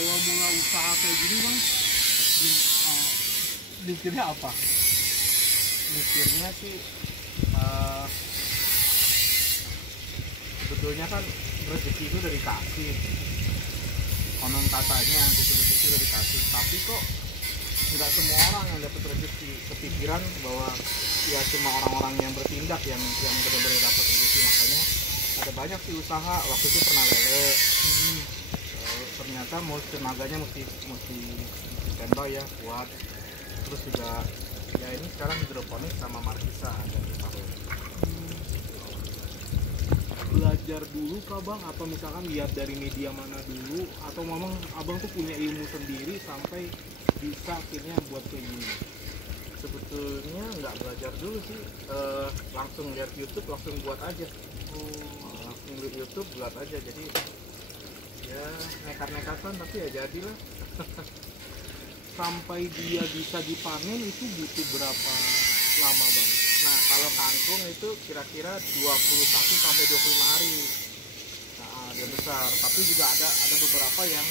awal mula usaha kayak gini bang, mikirnya apa? Mikirnya sih sebetulnya kan rezeki itu udah dikasih, konon katanya gitu, rezeki udah dikasih, tapi kok nggak semua orang yang dapat rezeki. Kepikiran bahwa ya cuma orang-orang yang bertindak yang benar-benar dapat rezeki. Makanya ada banyak sih usaha, waktu itu pernah lele, ternyata tenaganya mesti standby ya, kuat. Terus juga ya ini sekarang hidroponik sama markisa ada di tahun. Belajar dulu kah bang, atau misalkan lihat dari media mana dulu, atau memang abang tuh punya ilmu sendiri sampai bisa akhirnya buat kayak gini? Sebetulnya nggak belajar dulu sih, langsung lihat YouTube langsung buat aja. Langsung lihat YouTube buat aja, jadi ya nekat-nekatan tapi ya jadilah. Sampai dia bisa dipanen itu butuh berapa lama bang? Nah kalau kangkung itu kira-kira 21 sampai 25 hari. Nah, dia besar, tapi juga ada beberapa yang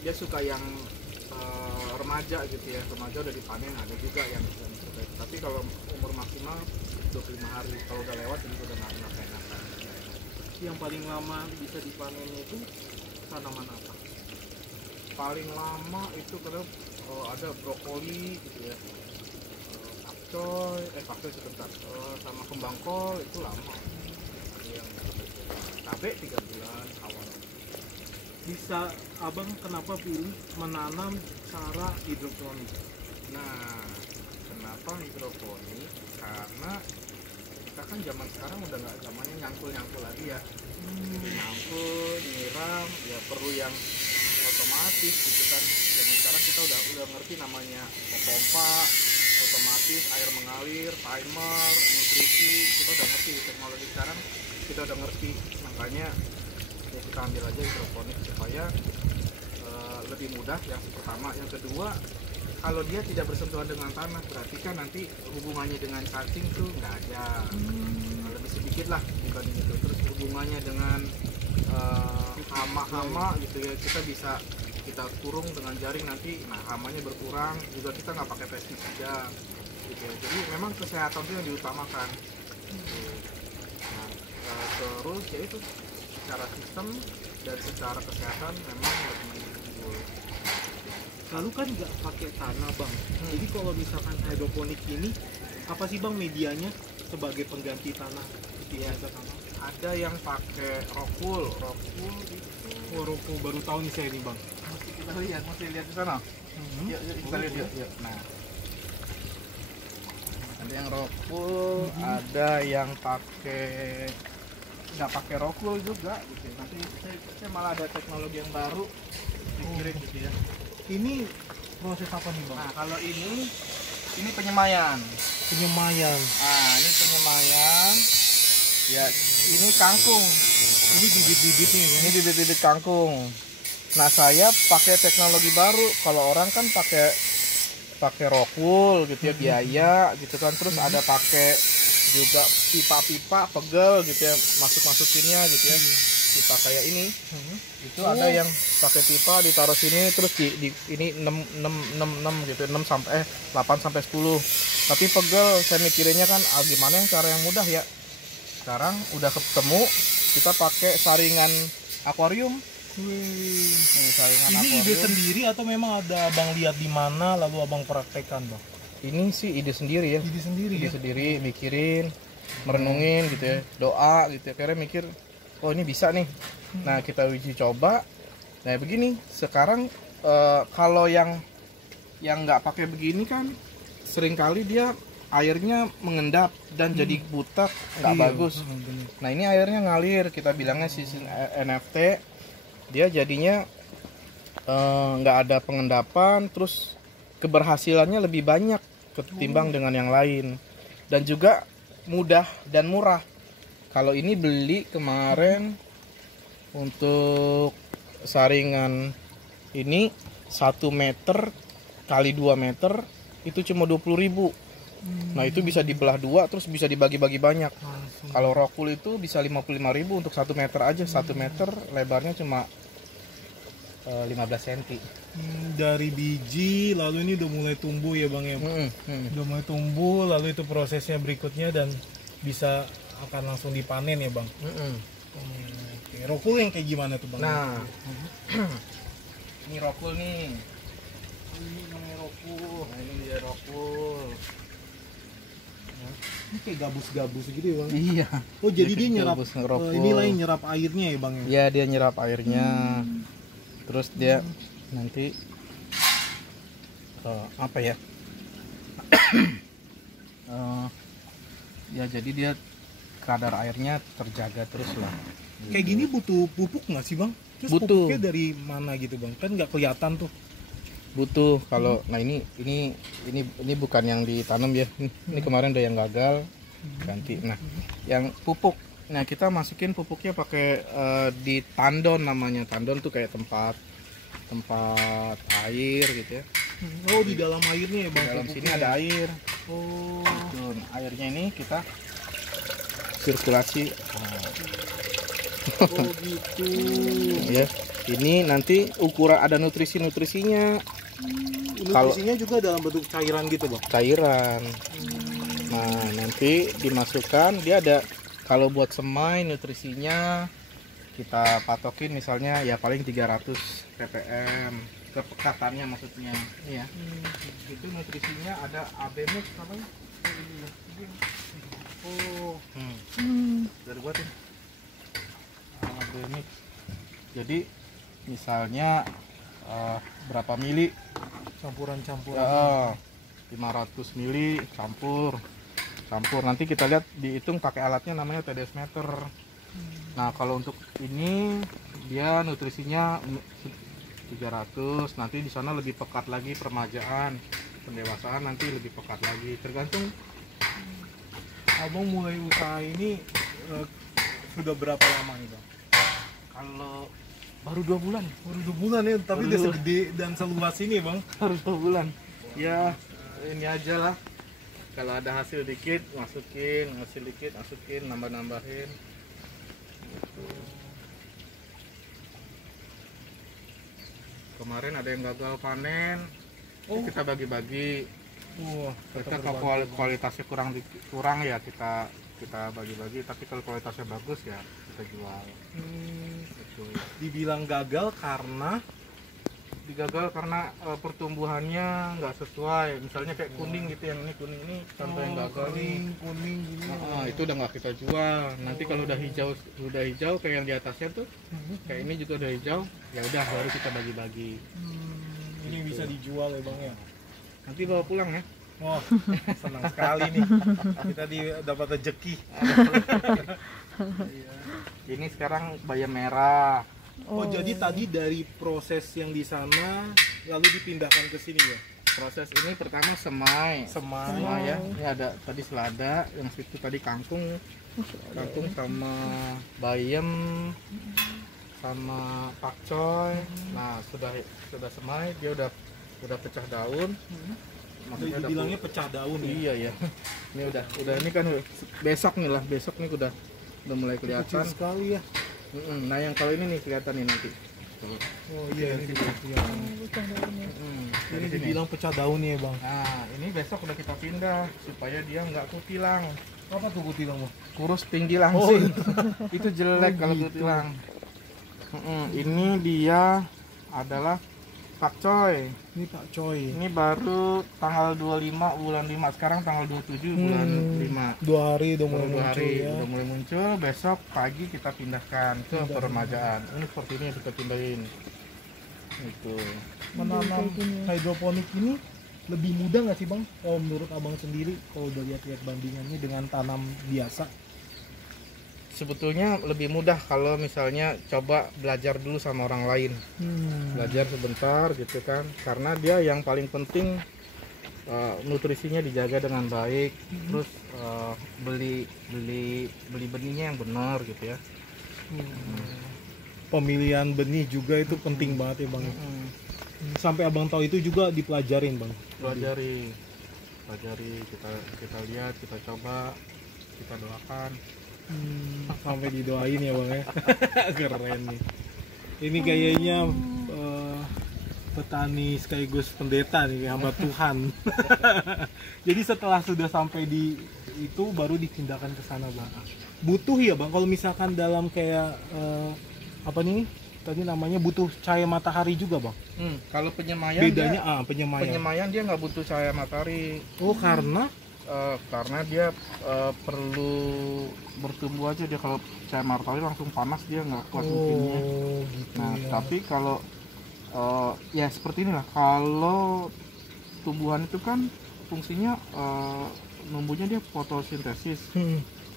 dia suka yang remaja gitu ya, remaja udah dipanen, ada juga yang suka. Tapi kalau umur maksimal 25 hari, kalau udah lewat itu udah nggak enak. Yang paling lama bisa dipanen itu tanaman apa? Paling lama itu kalau ada brokoli gitu ya, pakcoy sebentar, sama kembang kol itu lama. Yang cabai 3 bulan awal. Bisa abang kenapa pilih menanam cara hidroponik? Nah, kenapa hidroponik? Karena kita kan zaman sekarang udah nggak zamannya nyangkul lagi ya. Nyangkul, nyiram, ya perlu yang otomatis gitu kan. Zaman sekarang kita udah ngerti namanya pompa otomatis, air mengalir, timer, nutrisi, kita udah ngerti. Teknologi sekarang kita udah ngerti, makanya ya kita ambil aja hidroponik supaya lebih mudah. Yang pertama, yang kedua, kalau dia tidak bersentuhan dengan tanah, berarti kan nanti hubungannya dengan cacing tuh nggak ada, lebih sedikit lah dibanding itu. Terus hubungannya dengan hama-hama gitu ya, kita kurung dengan jaring nanti, nah hamanya berkurang juga, kita nggak pakai pestisida gitu ya. Jadi memang kesehatan itu yang diutamakan. Nah, terus ya itu secara sistem dan secara kesehatan memang lebih unggul. Lalu kan nggak pakai tanah bang. Jadi kalau misalkan hidroponik ini apa sih bang medianya sebagai pengganti tanah? Ya, ada yang pakai rockwool itu. Roko baru tahu nih saya ini bang. Mesti lihat di sana. Yuk, kita lihat yuk. Nah, ada yang rockwool, ada yang nggak pakai rockwool juga gitu. Nanti saya malah ada teknologi yang baru pikirin gitu ya. Ini proses apa nih bang? Nah, kalau ini penyemayan. Ah, ini penyemayan. Ya, ini kangkung. Ini bibit-bibitnya ya? Ini bibit-bibit kangkung. Nah, saya pakai teknologi baru. Kalau orang kan pakai rockwool gitu ya, biaya gitu kan. Terus ada pakai juga pipa-pipa pegel gitu ya, masukinnya gitu ya. Pipa kayak ini. Itu ada yang pakai pipa ditaruh sini, terus ini 6 gitu, 8 sampai 10. Tapi pegel, saya mikirinnya kan gimana yang cara yang mudah ya. Sekarang udah ketemu, kita pakai saringan akuarium. Ini ide sendiri atau memang ada abang lihat di mana lalu abang praktekkan bang? Ini sih ide sendiri ya. Ide sendiri, mikirin, merenungin gitu ya, doa gitu ya. Akhirnya mikir, oh ini bisa nih. Nah, kita uji coba. Nah begini, sekarang kalau yang nggak pakai begini kan seringkali dia airnya mengendap dan jadi butek, nggak bagus. Nah ini airnya ngalir, kita bilangnya sistem NFT. Dia jadinya nggak ada pengendapan, terus keberhasilannya lebih banyak ketimbang dengan yang lain, dan juga mudah dan murah. Kalau ini beli kemarin untuk saringan ini 1 meter kali 2 meter itu cuma 20.000. Nah itu bisa dibelah dua terus bisa dibagi-bagi banyak. Langsung. Kalau rockwool itu bisa 55.000 untuk 1 meter aja. 1 meter lebarnya cuma 15 cm. Dari biji lalu ini udah mulai tumbuh ya bang ya. Udah mulai tumbuh lalu itu prosesnya berikutnya dan bisa akan langsung dipanen ya bang. Oke, rockwool yang kayak gimana tuh bang? Nah, ini rockwool nih. ini namanya rockwool. Nah ini dia rockwool. Ini kayak gabus-gabus gitu ya bang. Iya. Oh jadi dia nyerap Gabus rockwool. ini lain nyerap airnya ya bang ya. Iya dia nyerap airnya. Terus dia nanti apa ya? Ya jadi dia kadar airnya terjaga terus lah. Kayak gini butuh pupuk nggak sih bang? Terus Butuh. pupuknya dari mana gitu bang? Kan nggak kelihatan tuh. Butuh kalau nah ini bukan yang ditanam ya. Ini kemarin udah yang gagal ganti. Nah, yang pupuk. Nah, kita masukin pupuknya pakai di tandon namanya. Tandon tuh kayak tempat air gitu ya. Oh di dalam airnya ya Di bang. dalam pupuknya sini ya? ada air. Oh. Tuh, nah, airnya ini kita sirkulasi. Oh gitu. Ya. Ini nanti ukuran ada nutrisinya. Kalau- Nutrisinya juga dalam bentuk cairan gitu bang. Cairan. Nah, nanti dimasukkan dia ada kalau buat semai nutrisinya kita patokin misalnya ya paling 300 ppm kepekatannya maksudnya. Iya. Itu nutrisinya ada AB mix namanya. Oh. Dari buatin. AB mix. Jadi misalnya berapa mili Campuran-campuran. ya, 500 mili campur nanti kita lihat dihitung pakai alatnya namanya TDS meter. Nah kalau untuk ini dia nutrisinya 300 nanti di sana lebih pekat lagi permajaan pendewasaan nanti lebih pekat lagi tergantung. Abang mulai usaha ini sudah berapa lama nih bang? Kalau baru 2 bulan Baru 2 bulan ya, tapi Baru udah 2 segede dan seluas ini bang. baru 2 bulan ya ini aja lah. Kalau ada hasil dikit masukin, hasil dikit masukin, nambahin gitu. Kemarin ada yang gagal panen. Oh. Kita bagi-bagi. Wah, Kita kalau kualitasnya kurang ya kita bagi-bagi, tapi kalau kualitasnya bagus ya kita jual. Gitu. Dibilang gagal karena Digagal karena pertumbuhannya nggak sesuai. Misalnya kayak kuning gitu, yang ini kuning ini contoh yang gagal nih. kuning gini. Itu udah nggak kita jual. Nanti kalau udah hijau kayak yang di atasnya tuh, kayak ini juga udah hijau, ya udah baru kita bagi-bagi. Ini bisa dijual ya bang ya. Nanti bawa pulang ya. Wah, senang sekali nih. Kita dapat rezeki. Ini sekarang bayam merah. Oh, jadi tadi dari proses yang di sana lalu dipindahkan ke sini ya. Proses ini pertama semai ya. Ini ada tadi selada, yang situ tadi kangkung sama bayam sama pakcoy. Nah sudah semai dia udah pecah daun. Maksudnya udah Dibilangnya pecah daun ya. Iya ya. Ini udah ini kan besok nih udah mulai kelihatan. Kecil sekali ya. Nah yang kalau ini nih kelihatan nih nanti. Oh iya ini yang ini dibilang pecah daun ya bang. Nah ini besok udah kita pindah supaya dia nggak kutilang. Apa tuh kutilang bang? Kurus tinggi langsing. Oh. Itu jelek Oh, kalau gitu. kutilang. Ini dia adalah pakcoy. Ini Pak Coy. Ini baru tanggal 25 bulan 5. Sekarang tanggal 27 bulan 5. 2 hari udah mulai Baru 2 muncul hari ya. udah mulai muncul. Besok pagi kita pindahkan ke peremajaan. Ini seperti ini kita pindahin. Itu. Menanam hidroponik ini lebih mudah nggak sih bang? Kalau menurut abang sendiri, kalau udah lihat-lihat bandingannya dengan tanam biasa. Sebetulnya lebih mudah kalau misalnya coba belajar dulu sama orang lain. Belajar sebentar gitu kan, karena dia yang paling penting nutrisinya dijaga dengan baik. Terus beli benihnya yang benar gitu ya. Pemilihan benih juga itu penting banget ya bang. Sampai abang tahu itu juga dipelajarin bang. Pelajari. pelajari, kita lihat, kita coba, kita doakan. Sampai didoain ya bang ya. Keren nih. Ini kayaknya petani sekaligus pendeta nih, hamba Tuhan. Jadi setelah sudah sampai di itu baru dipindahkan ke sana bang. Butuh ya bang, kalau misalkan dalam kayak apa nih tadi namanya, butuh cahaya matahari juga bang. Kalau penyemayan Bedanya dia, penyemayan dia nggak butuh cahaya matahari. Oh karena dia perlu bertumbuh aja. Dia kalau cahaya matahari langsung panas dia nggak kuat mungkinnya. Gitu Nah ya. tapi kalau ya seperti inilah, kalau tumbuhan itu kan fungsinya numbuhnya dia fotosintesis.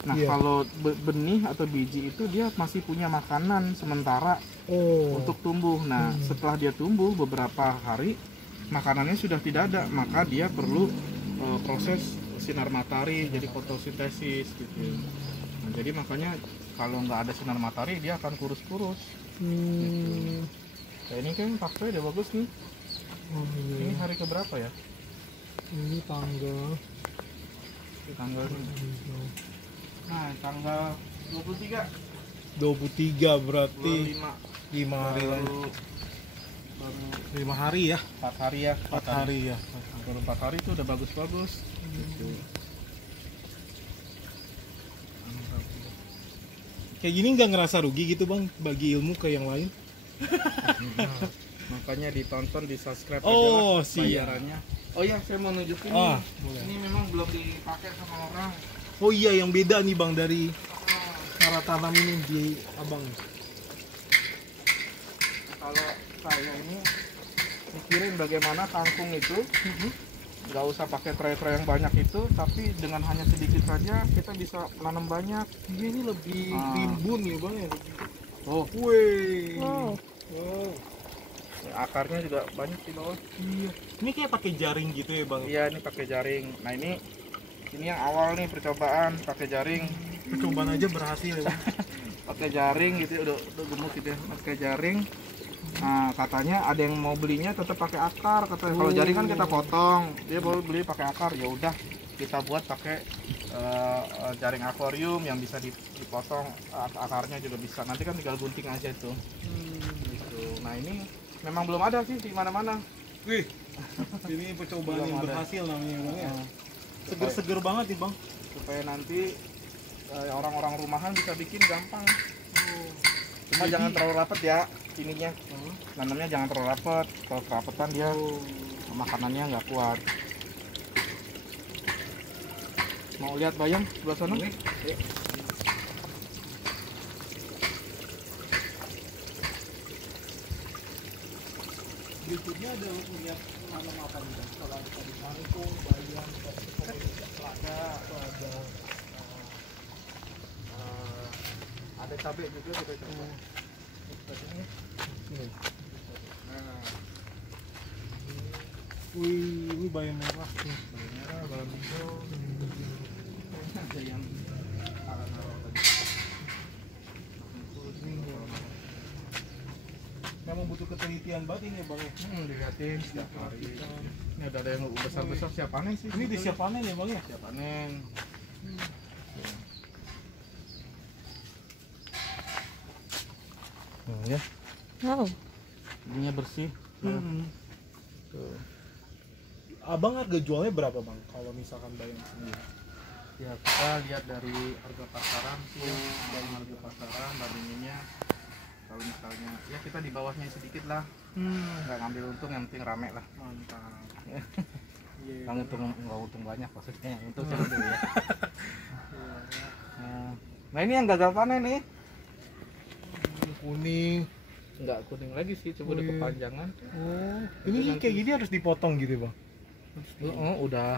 Nah iya. kalau benih atau biji itu dia masih punya makanan sementara untuk tumbuh. Nah setelah dia tumbuh beberapa hari makanannya sudah tidak ada, maka dia perlu proses sinar matahari, jadi fotosintesis gitu. Nah, jadi makanya kalau nggak ada sinar matahari dia akan kurus-kurus. Gitu. Nah, ini kan pakai udah bagus nih. Iya. Ini hari keberapa ya? Ini tanggal Nah, tanggal 23. 23 berarti 25 5 hari lagi. baru 5 hari ya. 4 hari ya. 4 hari ya. Baru 4 hari itu udah bagus-bagus. Gitu. Kayak gini nggak ngerasa rugi gitu bang, bagi ilmu ke yang lain? Makanya ditonton, di subscribe Oh, aja lah siap. bayarannya. Oh ya, saya mau nunjukin Ah, nih. boleh. Ini memang belum dipakai sama orang. Oh iya, yang beda nih bang dari cara tanam ini di abang. Kalau saya ini mikirin bagaimana kangkung itu nggak usah pakai tray-tray yang banyak itu, tapi dengan hanya sedikit saja kita bisa menanam banyak. Iya, ini lebih Ah. rimbun nih bang ya. Oh, Wih. Wow. Wow. akarnya juga banyak di bawah. Iya. Ini kayak pakai jaring gitu ya bang. Iya, ini pakai jaring. Nah ini yang awal nih percobaan pakai jaring. Percobaan aja berhasil ya bang. Pakai jaring gitu, udah gemuk gitu ya. Pakai jaring. Nah katanya ada yang mau belinya tetap pakai akar katanya. Kalau jaring kan kita potong, dia baru beli pakai akar. Ya udah kita buat pakai jaring akuarium yang bisa dipotong, akarnya juga bisa. Nanti kan tinggal gunting aja itu. Gitu. Nah ini memang belum ada sih di mana-mana. Wih. Ini percobaan Belum yang ada. berhasil namanya bang ya. Nah, Seger-seger banget nih bang. supaya nanti orang-orang rumahan bisa bikin gampang. Cuma Jadi- jangan terlalu rapat ya ininya. Nanamnya jangan terlalu rapat. Kalau kerapetan dia makanannya nggak kuat. Mau lihat bayam sebelah sana? Boleh. Yuk. Berikutnya ada lihat nanam apa nih bang? Kalau tadi kangkung, bayam, selada, atau Ada cabai juga kita coba. Tadinya. Nah, Wih, ini bayam merah nih. bayam merah, bayam hijau. Ada yang arang-arang tadi. Memang butuh ketelitian banget ini ya bang ya. Dilihatin setiap hari. Ini ada yang besar-besar siap panen sih. Ini udah siap panen ya bang ya? Siap panen. Ya, Wow. ininya bersih. Tuh. Abang harga jualnya berapa bang? Kalau misalkan bayam sendiri? Ya kita lihat dari harga pasaran sih, dari harga pasaran bandinginnya. Kalau misalnya ya kita di bawahnya sedikit lah, nggak ngambil untung, yang penting rame lah. Mantap. Yang nggak untung banyak maksudnya, yang untung sih dulu ya. Nah ini yang gagal panen nih, Kuning. nggak kuning lagi sih, coba udah Oh, iya. kepanjangan. Oh, ini kayak gini harus dipotong gitu bang? Udah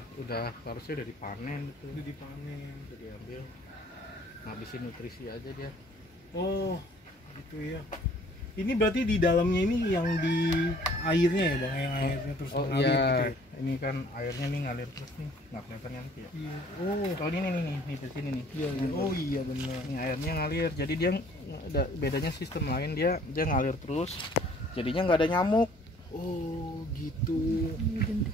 harusnya udah dipanen gitu, Udah dipanen. udah diambil, ngabisin nutrisi aja dia. Oh, gitu ya. Ini berarti di dalamnya ini yang di airnya ya bang, yang airnya terus Oh mengalir iya, gitu ya? ini kan airnya nih ngalir terus nih, nggak kelihatan yang ya. Iya. Oh, Oh ini nih di sini nih. iya, iya. Oh iya benar. Ini airnya ngalir, jadi dia bedanya sistem lain, dia ngalir terus, jadinya nggak ada nyamuk. Oh gitu.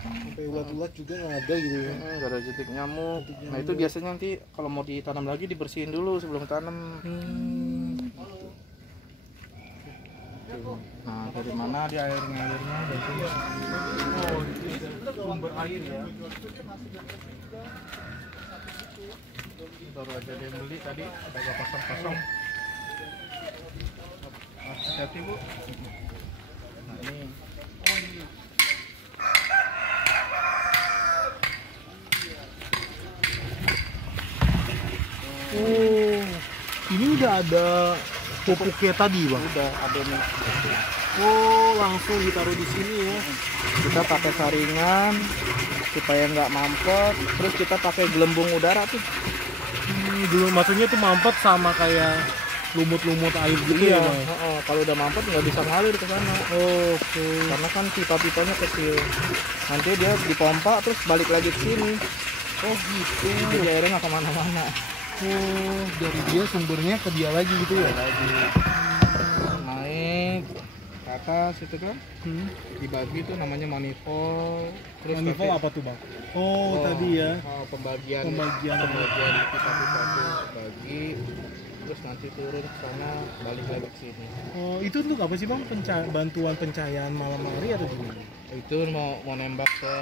Sampai ulat-ulat juga nggak ada gitu ya. Nggak ada jentik nyamuk. Nah itu biasanya nanti kalau mau ditanam lagi dibersihin dulu sebelum tanam. Nah dari mana dia airnya dari sini. Oh, ini sumber air ya. Baru aja dia beli tadi agak kosong-kosong. Hati-hati Bu. Nah ini. Oh, ini udah ada pupuknya tadi bang. Udah ada nih. Oh, langsung ditaruh di sini ya. Kita pakai saringan supaya nggak mampet. Terus kita pakai gelembung udara tuh. Dulu maksudnya tuh mampet sama kayak lumut-lumut air gitu Iya. ya bang. Kalau udah mampet nggak bisa ngalir ke sana. Oke. Karena kan pipa-pipanya kecil. Nanti dia dipompa terus balik lagi ke sini. Oh gitu. Jadi airnya nggak kemana-mana. Oh, dari dia sumbernya ke dia lagi gitu ya. Lagi naik ke atas itu kan. Dibagi tuh namanya manifold. Terus Manifold apa tuh bang? Oh, tadi ya. Pembagian pipa-pipa tuh bagi. Terus nanti turun ke sana balik lagi ke sini. Oh, itu untuk apa sih bang? Bantuan pencahayaan malam hari atau gimana? Itu mau nembak ke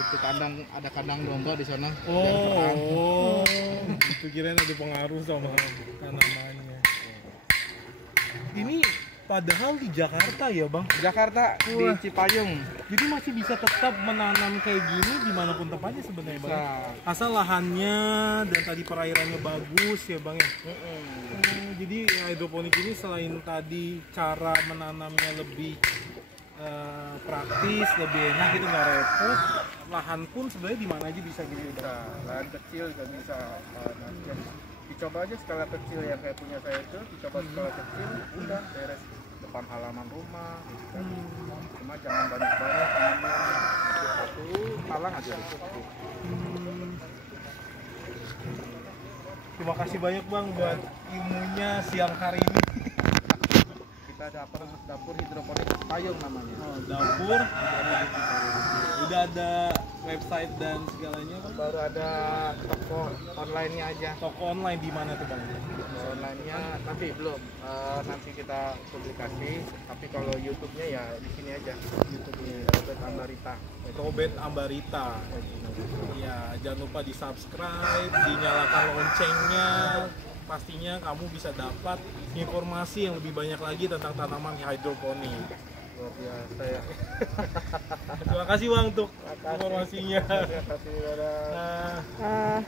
itu ada kandang domba di sana. Oh, itu kirain ada pengaruh sama tanamannya. Ini padahal di Jakarta ya bang? Jakarta di Wah. Cipayung. Jadi masih bisa tetap menanam kayak gini dimanapun tempatnya sebenarnya bang? Asal lahannya dan tadi perairannya bagus ya bang ya? Jadi hidroponik ini selain tadi cara menanamnya lebih praktis, lebih enak gitu, nggak repot. Lahan pun sebenarnya di mana aja bisa gitu. Bisa, lahan kecil juga bisa. Dicoba aja skala kecil yang kayak punya saya itu, dicoba skala kecil, udah beres depan halaman rumah. Gitu kan. Cuma jangan banyak-banyak, satu palang aja cukup. Terima kasih banyak bang buat ilmunya siang hari ini. Kita dapur hidroponik Cipayung namanya. Oh, dapur. Udah ada website dan segalanya bang? Baru ada toko online-nya aja. Toko online di mana tuh bang? Online-nya nanti belum. Nanti kita publikasi. Tapi kalau YouTube-nya ya di sini aja. YouTube-nya Robert Ambarita. Robert Ambarita. Iya, jangan lupa di subscribe, dinyalakan loncengnya. Pastinya kamu bisa dapat informasi yang lebih banyak lagi tentang tanaman hidroponik. Luar biasa ya. Terima kasih bang untuk informasinya. Terima kasih.